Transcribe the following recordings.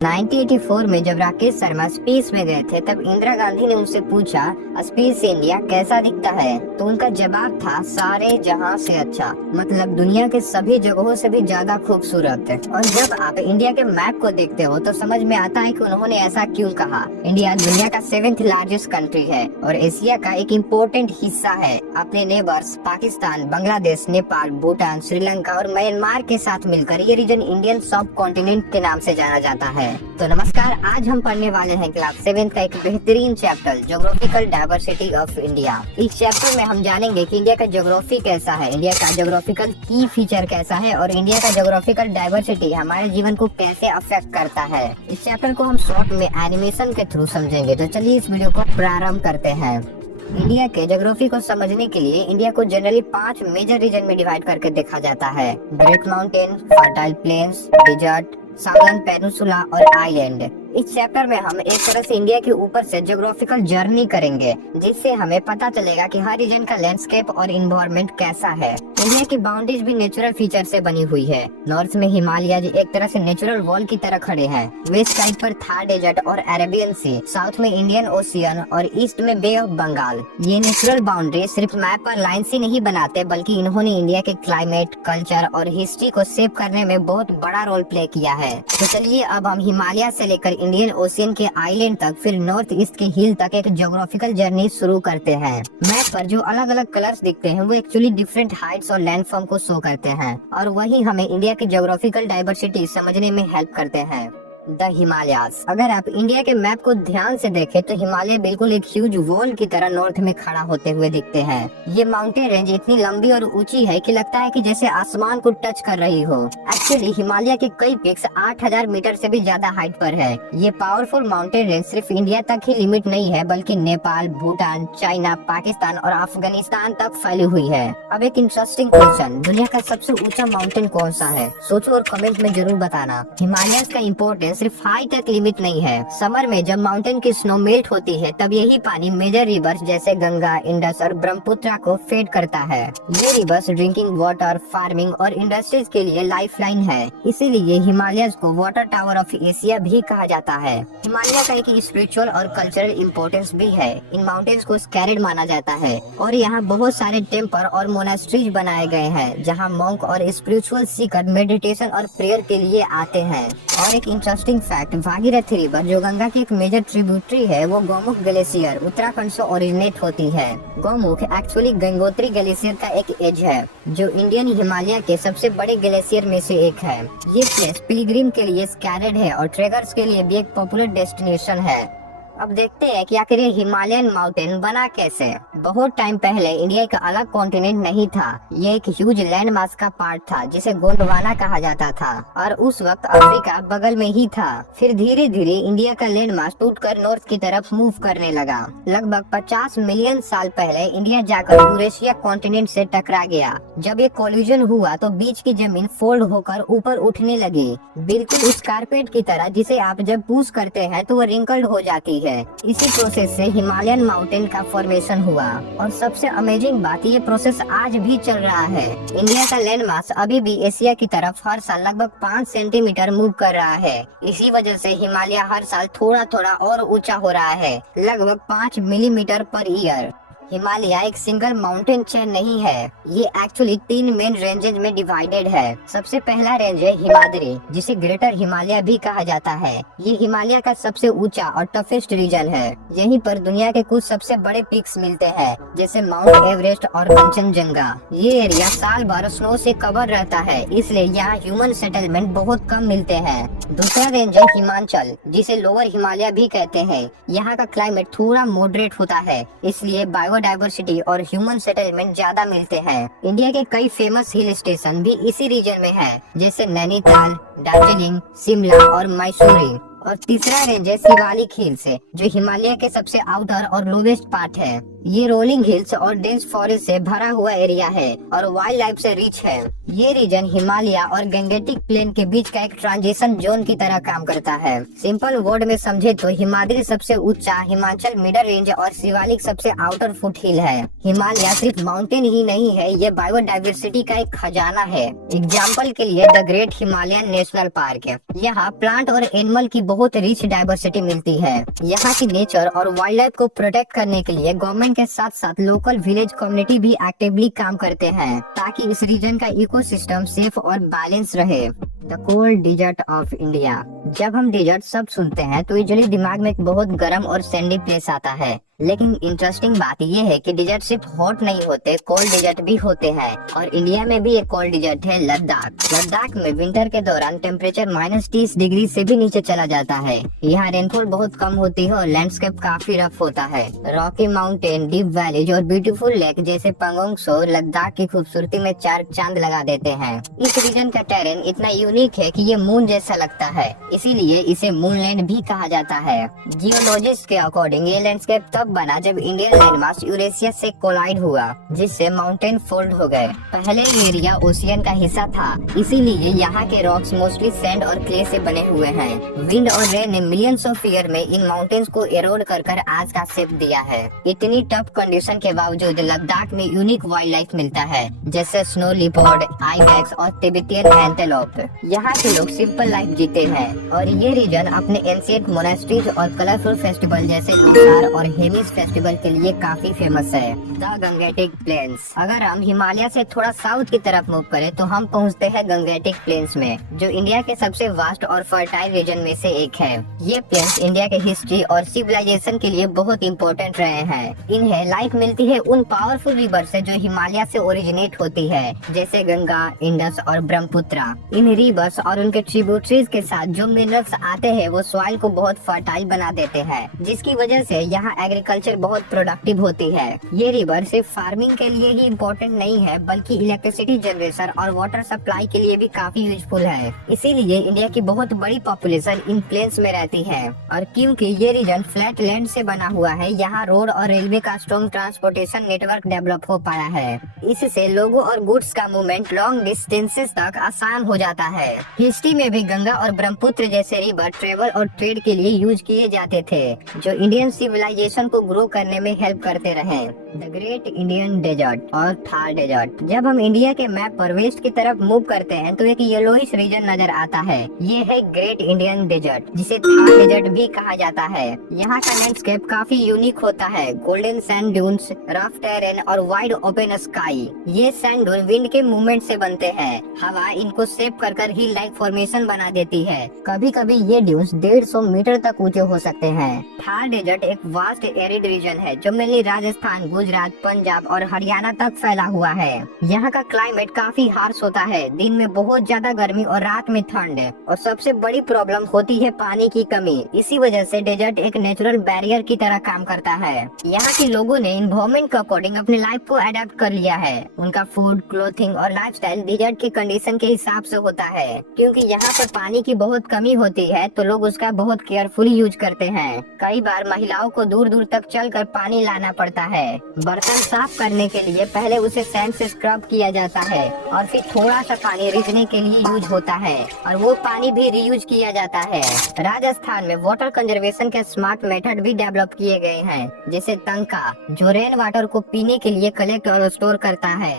1984 में जब राकेश शर्मा स्पेस में गए थे तब इंदिरा गांधी ने उनसे पूछा स्पेस से इंडिया कैसा दिखता है, तो उनका जवाब था सारे जहां से अच्छा, मतलब दुनिया के सभी जगहों से भी ज्यादा खूबसूरत। और जब आप इंडिया के मैप को देखते हो तो समझ में आता है कि उन्होंने ऐसा क्यों कहा। इंडिया दुनिया का 7th लार्जेस्ट कंट्री है और एशिया का एक इम्पोर्टेंट हिस्सा है। अपने नेबर्स पाकिस्तान, बांग्लादेश, नेपाल, भूटान, श्रीलंका और म्यांमार के साथ मिलकर ये रीजन इंडियन सब कॉन्टिनेंट के नाम से जाना जाता है। तो नमस्कार, आज हम पढ़ने वाले हैं क्लास 7 का एक बेहतरीन chapter geographical diversity of India. इस चैप्टर में हम जानेंगे कि इंडिया का ज्योग्राफी कैसा है, इंडिया का ज्योग्राफिकल की फीचर कैसा है और इंडिया का ज्योग्राफिकल डाइवर्सिटी हमारे जीवन को कैसे अफेक्ट करता है। इस चैप्टर को हम शॉर्ट में एनिमेशन के थ्रू समझेंगे। तो चलिए इस वीडियो को प्रारंभ करते हैं। इंडिया के ज्योग्राफी को समझने के लिए इंडिया को जनरली 5 मेजर रीजन में डिवाइड करके देखा जाता है। Great mountain, fertile plains, desert, southern peninsula और आइलैंड। इस चैप्टर में हम एक तरह से इंडिया के ऊपर से ज्योग्राफिकल जर्नी करेंगे, जिससे हमें पता चलेगा कि हर रीजन का लैंडस्केप और इन्वायरमेंट कैसा है। इंडिया की बाउंड्रीज भी नेचुरल फीचर से बनी हुई है। नॉर्थ में हिमालय एक तरह से नेचुरल वॉल की तरह खड़े हैं। वेस्ट साइड पर थार डेजर्ट और अरेबियन सी, साउथ में इंडियन ओशियन और ईस्ट में बे ऑफ बंगाल। ये नेचुरल बाउंड्री सिर्फ मैप पर लाइन से नहीं बनाते, बल्कि इन्होंने इंडिया के क्लाइमेट, कल्चर और हिस्ट्री को शेप करने में बहुत बड़ा रोल प्ले किया है। तो चलिए अब हम हिमालय से लेकर इंडियन ओशियन के आइलैंड तक, फिर नॉर्थ ईस्ट के हिल तक एक ज्योग्राफिकल जर्नी शुरू करते हैं। मैप पर जो अलग अलग कलर्स दिखते हैं वो एक्चुअली डिफरेंट हाइट्स और लैंडफॉर्म को शो करते हैं और वही हमें इंडिया की ज्योग्राफिकल डाइवर्सिटी समझने में हेल्प करते हैं। द हिमालयास। अगर आप इंडिया के मैप को ध्यान से देखें तो हिमालय बिल्कुल एक ह्यूज वॉल की तरह नॉर्थ में खड़ा होते हुए दिखते हैं। ये माउंटेन रेंज इतनी लंबी और ऊंची है कि लगता है कि जैसे आसमान को टच कर रही हो। एक्चुअली हिमालय के कई पीक्स 8000 मीटर से भी ज्यादा हाइट पर है। ये पावरफुल माउंटेन रेंज सिर्फ इंडिया तक ही लिमिट नहीं है, बल्कि नेपाल, भूटान, चाइना, पाकिस्तान और अफगानिस्तान तक फैली हुई है। अब एक इंटरेस्टिंग क्वेश्चन, दुनिया का सबसे ऊंचा माउंटेन कौन सा है? सोचो और कमेंट में जरूर बताना। हिमालय का इम्पोर्टेंस सिर्फ हाई तक लिमिट नहीं है। समर में जब माउंटेन की स्नो मेल्ट होती है तब यही पानी मेजर रिवर्स जैसे गंगा, इंडस और ब्रह्मपुत्र को फेड करता है। ये रिवर्स ड्रिंकिंग वाटर, फार्मिंग और इंडस्ट्रीज के लिए लाइफलाइन है। इसीलिए हिमालय को वाटर टावर ऑफ एशिया भी कहा जाता है। हिमालय का एक स्पिरिचुअल और कल्चरल इम्पोर्टेंस भी है। इन माउंटेन्स को स्कैरेड माना जाता है और यहाँ बहुत सारे टेम्पल और मोनास्ट्रीज बनाए गए हैं, जहाँ मॉन्क और स्पिरिचुअल सीकर मेडिटेशन और प्रेयर के लिए आते हैं। और एक इंटरेस्टिंग फैक्ट, भागीरथी रिवर जो गंगा की एक मेजर ट्रिब्यूटरी है, वो गौमुख ग्लेशियर उत्तराखंड से ओरिजिनेट होती है। गौमुख एक्चुअली गंगोत्री ग्लेशियर का एक एज है, जो इंडियन हिमालय के सबसे बड़े ग्लेशियर में से एक है। ये प्लेस पिलग्रिम के लिए स्कैरेड है और ट्रेकर्स के लिए भी एक पॉपुलर डेस्टिनेशन है। अब देखते हैं कि आखिर ये हिमालयन माउंटेन बना कैसे। बहुत टाइम पहले इंडिया एक अलग कॉन्टिनेंट नहीं था। ये एक ह्यूज लैंड मास का पार्ट था जिसे गोंडवाना कहा जाता था और उस वक्त अफ्रीका बगल में ही था। फिर धीरे धीरे इंडिया का लैंड मास टूटकर नॉर्थ की तरफ मूव करने लगा। लगभग 50 मिलियन साल पहले इंडिया जाकर यूरेशिया कॉन्टिनेंट से टकरा गया। जब ये कोलिजन हुआ तो बीच की जमीन फोल्ड होकर ऊपर उठने लगी, बिल्कुल उस कारपेट की तरह जिसे आप जब पुश करते हैं तो वो रिंकल्ड हो जाती है। इसी प्रोसेस से हिमालयन माउंटेन का फॉर्मेशन हुआ और सबसे अमेजिंग बात, ये प्रोसेस आज भी चल रहा है। इंडिया का लैंड मास अभी भी एशिया की तरफ हर साल लगभग 5 सेंटीमीटर मूव कर रहा है। इसी वजह से हिमालय हर साल थोड़ा थोड़ा और ऊंचा हो रहा है, लगभग 5 मिलीमीटर पर ईयर। हिमालय एक सिंगल माउंटेन चेन नहीं है, ये एक्चुअली 3 मेन रेंजेज में डिवाइडेड है। सबसे पहला रेंज है हिमाद्री, जिसे ग्रेटर हिमालय भी कहा जाता है। ये हिमालय का सबसे ऊंचा और टफेस्ट रीजन है। यहीं पर दुनिया के कुछ सबसे बड़े पीक्स मिलते हैं, जैसे माउंट एवरेस्ट और कंचनजंगा। ये एरिया साल भर स्नो से कवर रहता है, इसलिए यहाँ ह्यूमन सेटलमेंट बहुत कम मिलते हैं। दूसरा रेंज है हिमाचल, जिसे लोअर हिमालय भी कहते हैं। यहाँ का क्लाइमेट थोड़ा मॉडरेट होता है, इसलिए बायोडाइवर्सिटी और ह्यूमन सेटलमेंट ज्यादा मिलते हैं। इंडिया के कई फेमस हिल स्टेशन भी इसी रीजन में हैं, जैसे नैनीताल, दार्जिलिंग, शिमला और मैसूरी। और तीसरा रेंज है शिवालिक हिल्स, जो हिमालय के सबसे आउटर और लोवेस्ट पार्ट है। ये रोलिंग हिल्स और डेंस फॉरेस्ट से भरा हुआ एरिया है और वाइल्ड लाइफ से रिच है। ये रीजन हिमालय और गंगेटिक प्लेन के बीच का एक ट्रांजिशन जोन की तरह काम करता है। सिंपल वर्ड में समझे तो हिमाद्री सबसे ऊंचा, हिमाचल मिडल रेंज और शिवालिक सबसे आउटर फुट हिल है। हिमालय सिर्फ माउंटेन ही नहीं है, ये बायोडाइवर्सिटी का एक खजाना है। एग्जाम्पल के लिए the great Himalayan national park, यहाँ प्लांट और एनिमल की बहुत रिच डाइवर्सिटी मिलती है। यहाँ की नेचर और वाइल्ड लाइफ को प्रोटेक्ट करने के लिए गवर्नमेंट के साथ साथ लोकल विलेज कम्युनिटी भी एक्टिवली काम करते हैं, ताकि इस रीजन का इकोसिस्टम सेफ और बैलेंस रहे। The cold desert of India. जब हम डिजर्ट सब सुनते हैं तो यूजुअली दिमाग में एक बहुत गर्म और सैंडी प्लेस आता है, लेकिन इंटरेस्टिंग बात यह है कि डिजर्ट सिर्फ हॉट नहीं होते, कोल्ड डिजर्ट भी होते हैं। और इंडिया में भी एक कोल्ड डिजर्ट है लद्दाख। लद्दाख में विंटर के दौरान टेम्परेचर -30 डिग्री से भी नीचे चला जाता है। यहाँ रेनफॉल बहुत कम होती है और लैंडस्केप काफी रफ होता है। रॉकी माउंटेन, डीप वैलीज और ब्यूटीफुल लेक जैसे पंगोंग सो लद्दाख की खूबसूरती में चार चांद लगा देते हैं। इस रीजन का टेरेन इतना यूनिक है कि ये मून जैसा लगता है, इसीलिए इसे मूनलैंड भी कहा जाता है। जियोलॉजिस्ट के अकॉर्डिंग ये लैंडस्केप तब बना जब इंडियन लैंडमास यूरेशिया से कोलाइड हुआ, जिससे माउंटेन फोल्ड हो गए। पहले ये एरिया ओशियन का हिस्सा था, इसीलिए यहाँ के रॉक्स मोस्टली सैंड और क्ले से बने हुए हैं। विंड और रेन ने मिलियंस ऑफ ईयर में इन माउंटेन्स को एरोड कर कर आज का शेप दिया है। इतनी टफ कंडीशन के बावजूद लद्दाख में यूनिक वाइल्ड लाइफ मिलता है, जैसे स्नो लिपर्ड, आइबेक्स और तिब्बतियन एंटेलोप। यहाँ के लोग सिंपल लाइफ जीते हैं और ये रीजन अपने एंशिएंट मोनास्ट्रीज और कलरफुल फेस्टिवल जैसे लोसार और हेमिस फेस्टिवल के लिए काफी फेमस है। The Gangetic planes. अगर हम हिमालय से थोड़ा साउथ की तरफ मूव करें तो हम पहुंचते हैं गंगेटिक प्लेन्स में, जो इंडिया के सबसे वास्ट और फर्टाइल रीजन में से एक है। ये प्लेन्स इंडिया के हिस्ट्री और सिविलाइजेशन के लिए बहुत इम्पोर्टेंट रहे हैं। इन्हें लाइफ मिलती है उन पावरफुल रिवर से जो हिमालय से ओरिजिनेट होती है, जैसे गंगा, इंडस और ब्रह्मपुत्र। इन रिवर्स और उनके ट्रिब्यूटरीज के साथ जो मिनरल्स आते हैं वो सॉइल को बहुत फर्टाइल बना देते हैं, जिसकी वजह से यहाँ एग्रीकल्चर बहुत प्रोडक्टिव होती है। ये रिवर सिर्फ फार्मिंग के लिए ही इम्पोर्टेंट नहीं है, बल्कि इलेक्ट्रिसिटी जनरेशन और वाटर सप्लाई के लिए भी काफी यूजफुल है। इसीलिए इंडिया की बहुत बड़ी पॉपुलेशन इन प्लेन्स में रहती है। और क्योंकि ये रीजन फ्लैट लैंड से बना हुआ है, यहाँ रोड और रेलवे का स्ट्रॉन्ग ट्रांसपोर्टेशन नेटवर्क डेवलप हो पाया है। इससे लोगों और गुड्स का मूवमेंट लॉन्ग डिस्टेंसेस तक आसान हो जाता है। हिस्ट्री में भी गंगा और ब्रह्मपुत्र जैसे रिवर ट्रेवल और ट्रेड के लिए यूज किए जाते थे, जो इंडियन सिविलाइजेशन को ग्रो करने में हेल्प करते रहे। द ग्रेट इंडियन डेजर्ट और थार डेजर्ट। जब हम इंडिया के मैप पर वेस्ट की तरफ मूव करते हैं तो एक येलोइश रीजन नजर आता है। ये है ग्रेट इंडियन डेजर्ट, जिसे थार डेजर्ट भी कहा जाता है। यहाँ का लैंडस्केप काफी यूनिक होता है। Golden sand dunes, rough terrain और वाइड ओपन स्काई। ये सैंड ड्यून विंड के मूवमेंट से बनते हैं। हवा इनको शेप कर कर हिल लाइक फॉर्मेशन बना देती है। कभी कभी ये ड्यून्स 150 मीटर तक ऊंचे हो सकते हैं। थार डेजर्ट एक वास्ट एरिड रीजन है, जो मेनली राजस्थान, गुजरात, पंजाब और हरियाणा तक फैला हुआ है। यहाँ का क्लाइमेट काफी हार्श होता है, दिन में बहुत ज्यादा गर्मी और रात में ठंड। और सबसे बड़ी प्रॉब्लम होती है पानी की कमी। इसी वजह से डेजर्ट एक नेचुरल बैरियर की तरह काम करता है। यहाँ के लोगों ने एनवायरनमेंट के अकॉर्डिंग अपनी लाइफ को अडेप्ट कर लिया है। उनका फूड, क्लोथिंग और लाइफस्टाइल डेजर्ट के कंडीशन के हिसाब से होता है। क्योंकि यहाँ पर पानी की बहुत कमी होती है, तो लोग उसका बहुत केयरफुली यूज करते हैं। कई बार महिलाओं को दूर दूर तक चलकर पानी लाना पड़ता है। बर्तन साफ करने के लिए पहले उसे सैंड से स्क्रब किया जाता है और फिर थोड़ा सा पानी रिझने के लिए यूज होता है और वो पानी भी रीयूज किया जाता है। राजस्थान में वाटर कंजर्वेशन के स्मार्ट मेथड भी डेवलप किए गए हैं, जैसे तंका, जो रेन वाटर को पीने के लिए कलेक्ट और स्टोर करता है।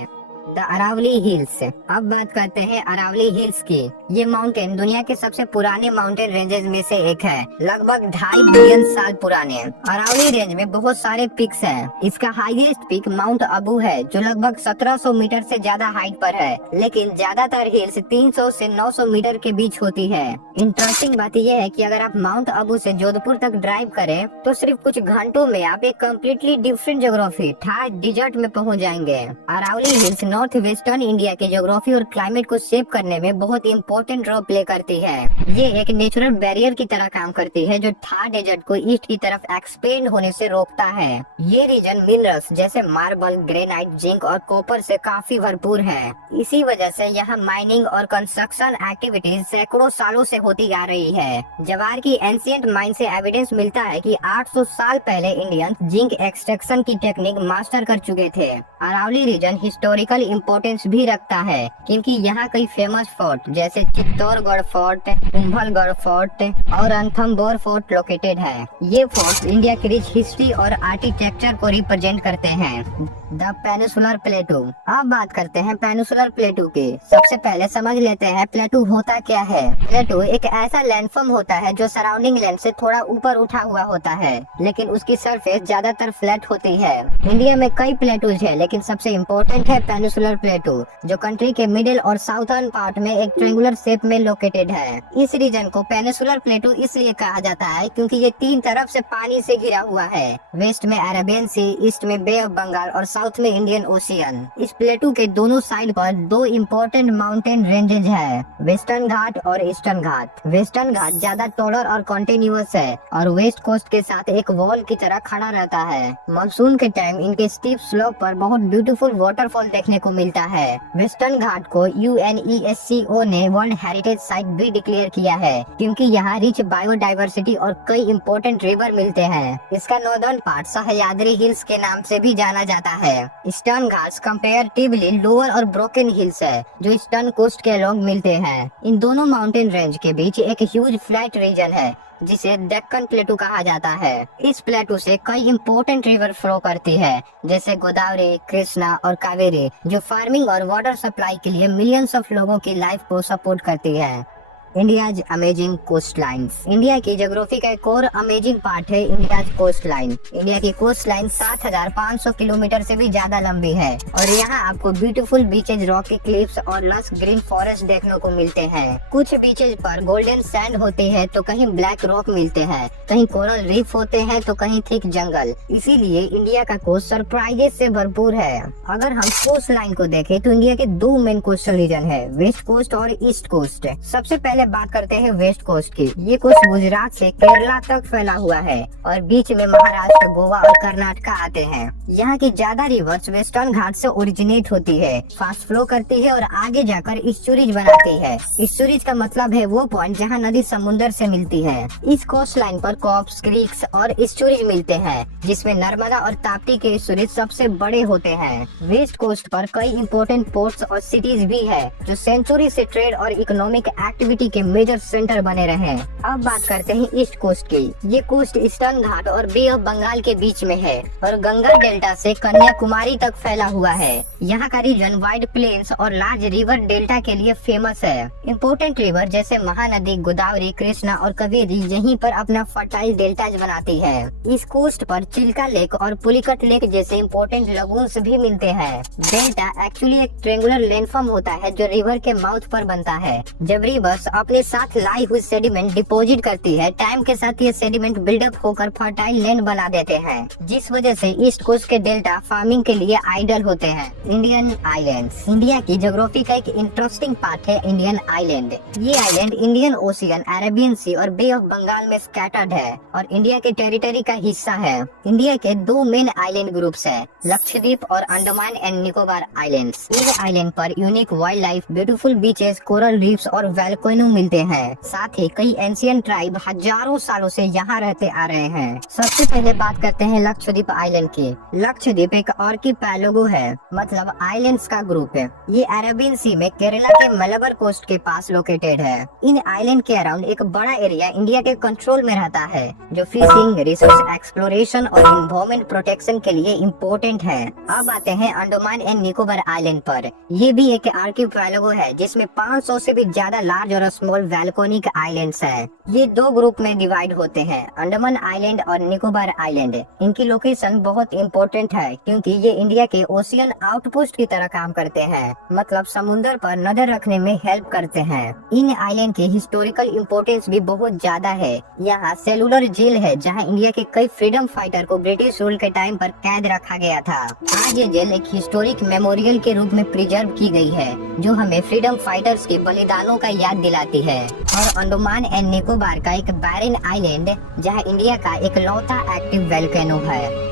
The Aravalli hills. अब बात करते हैं अरावली हिल्स की। ये माउंटेन दुनिया के सबसे पुराने माउंटेन रेंजेस में से एक है, लगभग 2.5 बिलियन साल पुराने। अरावली रेंज में बहुत सारे पिक्स हैं। इसका हाईएस्ट पिक माउंट अबू है, जो लगभग 1700 मीटर से ज्यादा हाइट पर है, लेकिन ज्यादातर हिल्स 300 से 900 मीटर के बीच होती है। इंटरेस्टिंग बात यह है कि अगर आप माउंट अबू से जोधपुर तक ड्राइव करें तो सिर्फ कुछ घंटों में आप एक completely different geography Thar desert में पहुंच जाएंगे। Aravalli hills north western India के ज्योग्राफी और क्लाइमेट को शेप करने में बहुत इंपॉर्टेंट रोल प्ले करती है। ये एक नेचुरल बैरियर की तरह काम करती है जो थार डेजर्ट को ईस्ट की तरफ एक्सपेंड होने से रोकता है। ये रीजन मिनरल्स जैसे मार्बल, ग्रेनाइट, जिंक और कॉपर से काफी भरपूर है। इसी वजह से यहाँ माइनिंग और कंस्ट्रक्शन एक्टिविटीज सैकड़ों सालों से होती आ रही है। जवार की एंशिएंट माइन से एविडेंस मिलता है कि 800 साल पहले इंडियन जिंक एक्सट्रैक्शन की टेक्निक मास्टर कर चुके थे। अरावली रीजन हिस्टोरिकल इम्पोर्टेंस भी रखता है क्योंकि यहाँ कई फेमस फोर्ट जैसे चित्तौड़गढ़ फोर्ट, कुंभलगढ़ फोर्ट और रणथंभौर फोर्ट लोकेटेड है। ये फोर्ट इंडिया की रिच हिस्ट्री और आर्किटेक्चर को रिप्रेजेंट करते हैं। The peninsular प्लेटू। अब बात करते हैं पेनिसुलर प्लेटू की। सबसे पहले समझ लेते हैं प्लेटू होता क्या है। प्लेटू एक ऐसा लैंडफॉर्म होता है जो सराउंडिंग लैंड से थोड़ा ऊपर उठा हुआ होता है, लेकिन उसकी सरफेस ज्यादातर फ्लैट होती है। इंडिया में कई प्लेटूज है, लेकिन सबसे इम्पोर्टेंट है पेनिसुलर प्लेटू, जो कंट्री के मिडिल और साउथर्न पार्ट में एक ट्रायंगुलर शेप में लोकेटेड है। इस रीजन को पेनिसुलर प्लेटू इसलिए कहा जाता है क्योंकि ये तीन तरफ से पानी से घिरा हुआ है। वेस्ट में अरेबियन सी, ईस्ट में बे ऑफ बंगाल और साउथ में इंडियन ओशियन। इस प्लेटू के दोनों साइड पर दो इम्पोर्टेंट माउंटेन रेंजेज है, वेस्टर्न घाट और ईस्टर्न घाट। वेस्टर्न घाट ज्यादा टॉलर और कॉन्टिन्यूअस है और वेस्ट कोस्ट के साथ एक वॉल की तरह खड़ा रहता है। मानसून के टाइम इनके स्टीप स्लोप पर बहुत ब्यूटीफुल वाटरफॉल देखने को मिलता है। वेस्टर्न घाट को UNESCO ने वर्ल्ड हेरिटेज साइट भी डिक्लेयर किया है क्योंकि यहाँ रिच बायोडाइवर्सिटी और कई इम्पोर्टेंट रिवर मिलते हैं। इसका नॉर्दर्न पार्ट सह्याद्री हिल्स के नाम से भी जाना जाता है। ईस्टर्न घाट्स कंपैरेटिवली लोअर और ब्रोकन हिल्स है जो ईस्टर्न कोस्ट के अलोंग मिलते हैं। इन दोनों माउंटेन रेंज के बीच एक ह्यूज फ्लैट रीजन है जिसे डेक्कन प्लेटू कहा जाता है। इस प्लेटू से कई इम्पोर्टेंट रिवर फ्लो करती है जैसे गोदावरी, कृष्णा और कावेरी, जो फार्मिंग और वाटर सप्लाई के लिए मिलियंस ऑफ लोगों की लाइफ को सपोर्ट करती है। India's amazing coast lines. India की ज्योग्राफी का एक और अमेजिंग पार्ट है इंडियाज कोस्ट लाइन। इंडिया की कोस्ट लाइन 7,500 किलोमीटर से भी ज्यादा लंबी है और यहाँ आपको ब्यूटीफुल बीचेज, रॉकी क्लिफ्स और लस ग्रीन फॉरेस्ट देखने को मिलते हैं। कुछ बीचेज पर गोल्डन सैंड होती है तो कहीं ब्लैक रॉक मिलते हैं, कहीं कोरल रीफ होते हैं तो कहीं थिक जंगल। इसीलिए इंडिया का कोस्ट सरप्राइजेस से भरपूर है। अगर हम कोस्ट लाइन को देखें तो इंडिया के दो मेन कोस्टल रीजन है, वेस्ट कोस्ट और ईस्ट कोस्ट। सबसे पहले बात करते हैं वेस्ट कोस्ट की। ये कोस्ट गुजरात से केरला तक फैला हुआ है और बीच में महाराष्ट्र, गोवा और कर्नाटका आते हैं। यहाँ की ज्यादा रिवर्स वेस्टर्न घाट से ओरिजिनेट होती है, फास्ट फ्लो करती है और आगे जाकर ईस्चुरीज बनाती है। ईस्चुरीज का मतलब है वो पॉइंट जहाँ नदी समुद्र से मिलती है। इस कोस्ट लाइन पर कॉप्स, क्रीक्स और ईस्चुरीज मिलते हैं जिसमें नर्मदा और ताप्ती के ईस्चुरीज सबसे बड़े होते हैं। वेस्ट कोस्ट पर कई इंपोर्टेंट पोर्ट्स और सिटीज भी है जो सेंचुरी से ट्रेड और इकोनॉमिक एक्टिविटी के मेजर सेंटर बने रहे। अब बात करते हैं ईस्ट कोस्ट की। ये कोस्ट ईस्टर्न घाट और बे ऑफ बंगाल के बीच में है और गंगा डेल्टा से कन्याकुमारी तक फैला हुआ है। यहाँ का रीजन वाइड प्लेन्स और लार्ज रिवर डेल्टा के लिए फेमस है। इम्पोर्टेंट रिवर जैसे महानदी, गोदावरी, कृष्णा और कावेरी यहीं पर अपना फर्टाइल डेल्टाज बनाती है। इस कोस्ट पर चिल्का लेक और पुलिकट लेक जैसे इम्पोर्टेंट लगून्स भी मिलते हैं। डेल्टा एक्चुअली एक ट्रायंगुलर लैंडफॉर्म होता है जो रिवर के माउथ पर बनता है। जब रिवर्स अपने साथ लाई हुई सेडिमेंट डिपॉजिट करती है, टाइम के साथ ये सेडिमेंट बिल्डअप होकर फर्टाइल लैंड बना देते हैं, जिस वजह से ईस्ट कोस्ट के डेल्टा फार्मिंग के लिए आइडियल होते हैं। Indian islands. इंडिया की ज्योग्राफी का एक इंटरेस्टिंग पार्ट है इंडियन आइलैंड। ये आइलैंड इंडियन ओशियन, अरेबियन सी और बे ऑफ बंगाल में स्कैटर्ड है और इंडिया के टेरिटरी का हिस्सा है। इंडिया के दो मेन आइलैंड ग्रुप्स है, लक्षद्वीप और अंडमान एंड निकोबार आइलैंड्स। इन आइलैंड पर unique wild life, beautiful beaches, coral reefs और वोल्केनो मिलते हैं। साथ ही कई एंशिएंट ट्राइब हजारों सालों से यहाँ रहते आ रहे हैं। सबसे पहले बात करते हैं लक्षद्वीप आइलैंड की। लक्षद्वीप एक आर्किपेलागो है, मतलब आइलैंड्स का ग्रुप है। ये अरेबियन सी में केरला के मलबार कोस्ट के पास लोकेटेड है। इन आइलैंड के अराउंड एक बड़ा एरिया इंडिया के कंट्रोल में रहता है जो फिशिंग, रिसोर्स एक्सप्लोरेशन और इन्वायरमेंट प्रोटेक्शन के लिए इम्पोर्टेंट है। अब आते हैं अंडमान एंड निकोबार आइलैंड पर। ये भी एक आर्किपेलागो है जिसमें 500 से भी ज्यादा लार्ज और स्मॉल वैल्कोनिक आइलैंड्स है। ये दो ग्रुप में डिवाइड होते हैं, अंडमान आइलैंड और निकोबार आइलैंड। इनकी लोकेशन बहुत इम्पोर्टेंट है क्योंकि ये इंडिया के ओशियन आउटपोस्ट की तरह काम करते हैं, मतलब समुद्र पर नजर रखने में हेल्प करते हैं। इन आइलैंड की हिस्टोरिकल इम्पोर्टेंस भी बहुत ज्यादा है। यहाँ सेलुलर जेल है जहाँ इंडिया के कई फ्रीडम फाइटर को ब्रिटिश रूल के टाइम पर कैद रखा गया था। आज ये जेल एक हिस्टोरिक मेमोरियल के रूप में प्रिजर्व की गई है जो हमें फ्रीडम फाइटर्स के बलिदानों का याद दिलाती है। और अंडमान एंड निकोबार का एक बैरन आइलैंड जहाँ इंडिया का एक लौता एक्टिव वोल्केनो है।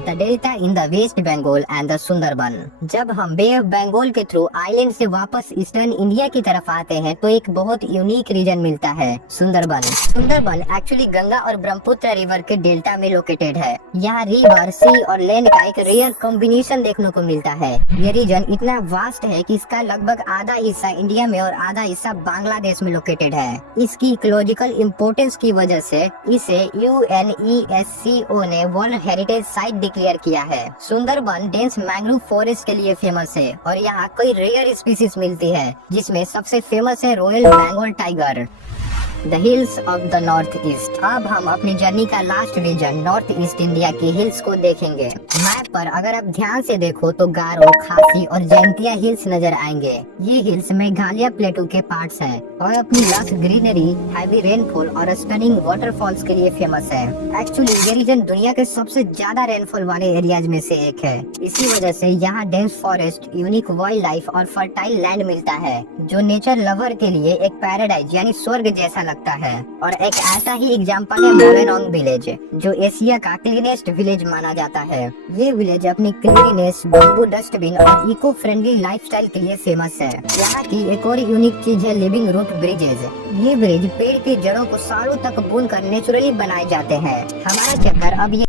The delta in the West Bengal and the Sundarban. जब हम बे ऑफ बंगाल के थ्रू आइलैंड से वापस ईस्टर्न इंडिया की तरफ आते हैं तो एक बहुत यूनिक रीजन मिलता है, सुंदरबन। सुंदरबन एक्चुअली गंगा और ब्रह्मपुत्र रिवर के डेल्टा में लोकेटेड है। यहाँ रिवर, सी और लैंड का एक रेयर कॉम्बिनेशन देखने को मिलता है। ये रीजन इतना वास्ट है कि इसका लगभग आधा हिस्सा इंडिया में और आधा हिस्सा बांग्लादेश में लोकेटेड है। इसकी इकोलॉजिकल इम्पोर्टेंस की वजह से इसे UNESCO ने वर्ल्ड हेरिटेज साइट डिक्लेयर किया है। सुंदरबन डेंस मैंग्रोव फॉरेस्ट के लिए फेमस है और यहाँ कई रेयर स्पीसीज मिलती है, जिसमें सबसे फेमस है royal Bengal tiger. The hills of the north east. अब हम अपनी जर्नी का last region north east India की हिल्स को देखेंगे। मैप पर अगर आप ध्यान से देखो तो गारो, खासी और जैंतिया हिल्स नजर आएंगे। ये हिल्स मेघालय प्लेटू के पार्ट्स हैं और अपनी लश ग्रीनरी, हैवी रेनफॉल और स्टनिंग वाटरफॉल्स के लिए फेमस है। एक्चुअली ये रीजन दुनिया के सबसे ज्यादा रेनफॉल वाले एरियाज में से एक है। इसी वजह से यहाँ dense forest, unique wild life और फर्टाइल लैंड मिलता है जो नेचर लवर के लिए एक पैराडाइज यानी स्वर्ग जैसा लगता है। और एक ऐसा ही एग्जांपल है मोलेनोंग विलेज, जो एशिया का क्लीनेस्ट विलेज माना जाता है। ये विलेज अपनी क्लीनेस, बैम्बू डस्टबिन और इको फ्रेंडली लाइफस्टाइल के लिए फेमस है। यहाँ की एक और यूनिक चीज है लिविंग रूट ब्रिजेज। ये ब्रिज पेड़ की जड़ों को सालों तक बुन कर नेचुरली बनाए जाते हैं। हमारा चक्कर अब ये